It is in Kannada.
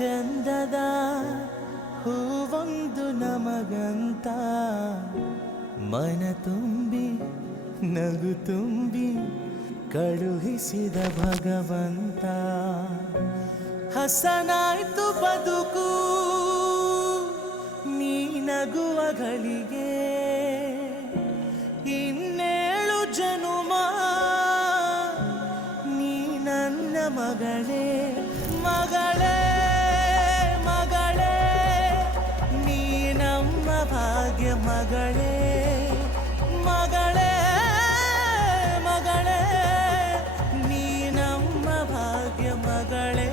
ಚಂದದ ಹೂವೊಂದು ನಮಗಂತ ಮನ ತುಂಬಿ ನಗು ತುಂಬಿ ಕಳುಹಿಸಿದ ಭಗವಂತ. ಹಸನಾಯ್ತು ಬದುಕು ನೀ ನಗುವ ಗಳಿಗೆ, ಇನ್ನೇಳು ಜನುಮ ನೀ ನನ್ನ ಮಗಳೇ ಮಗಳೇ ಮಗಳೇ, ನೀ ನಮ್ಮ ಭಾಗ್ಯ ಮಗಳೇ ಮಗಳೇ ಮಗಳೇ, ನೀ ನಮ್ಮ ಭಾಗ್ಯ ಮಗಳೇ.